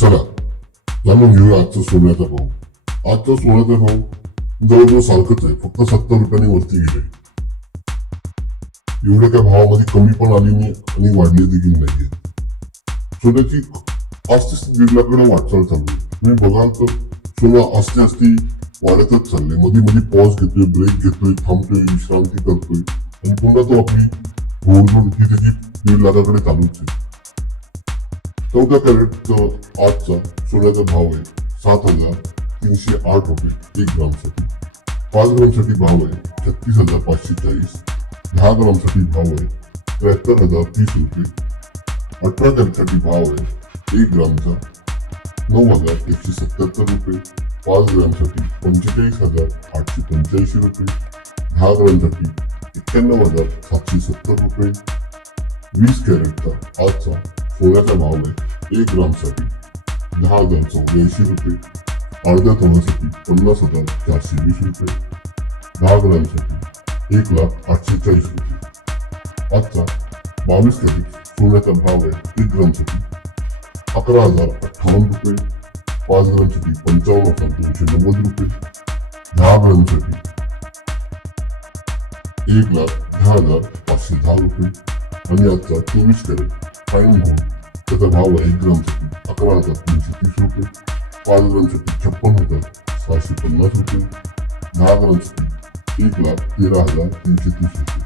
चला. जाणून घेऊया आजचा सोन्याचा भाव आजचा सोन्याचा भाव जवळजवळ सारखंच आहे. फक्त सत्तर रुपयाने वरती गेले एवढ्या त्या भावामध्ये कमी पण आली नाही आणि वाढली देखील नाहीये सोन्याची असते दीड वाटचाल चालली तुम्ही बघाल तर सोनं असते असते वाढतच चाललंय. मध्ये मध्ये पॉज घेतोय ब्रेक घेतोय थांबतोय विश्रांती करतोय. आणि पुन्हा तो आपली घोडघोड ही त्याची दीड लाखाकडे चालूच आहे. चौदा कॅरेटचा आजचा सोन्याचा भाव आहे सात हजार तीनशे आठ रुपये एक ग्रामसाठी. पाच ग्रामसाठी भाव आहे छत्तीस हजार पाचशे चाळीस. दहा ग्रामसाठी भाव आहे त्र्याहत्तर हजार तीस रुपये. अठरा कॅरेटसाठी भाव आहे एक ग्रामचा नऊ हजार एकशे सत्याहत्तर रुपये. पाच ग्रामसाठी पंचेचाळीस हजार आठशे पंच्याऐंशी रुपये. दहा ग्रामसाठी एक्क्याण्णव हजार सातशे सत्तर रुपये. वीस कॅरेटचा आजचा सोन्याचा भाव आहे एक ग्रामसाठी दहा हजार चौऱ्याऐंशी रुपये अर्ध्या तोळ्यासाठी पन्नास हजार चारशे वीस रुपये दहा ग्रामसाठी एक लाख आठशे चाळीस रुपये आजचा बावीस कॅरेट सोन्याचा भाव आहे एक ग्रामसाठी अकरा हजार अठ्ठावन्न रुपये पाच ग्रामसाठी पंचावन्न हजार दोनशे नव्वद रुपये दहा ग्रामसाठी एक लाख दहा हजार पाचशे दहा रुपये आणि आजचा चोवीस कॅरेट फाईन गोल्ड त्याचा भाव आहे एक ग्रामसाठी अकरा हजार तीनशे तीस रुपये पाच ग्रामसाठी छप्पन हजार सहाशे पन्नास रुपये दहा ग्रामसाठी एक लाख तेरा हजार तीनशे तीस रुपये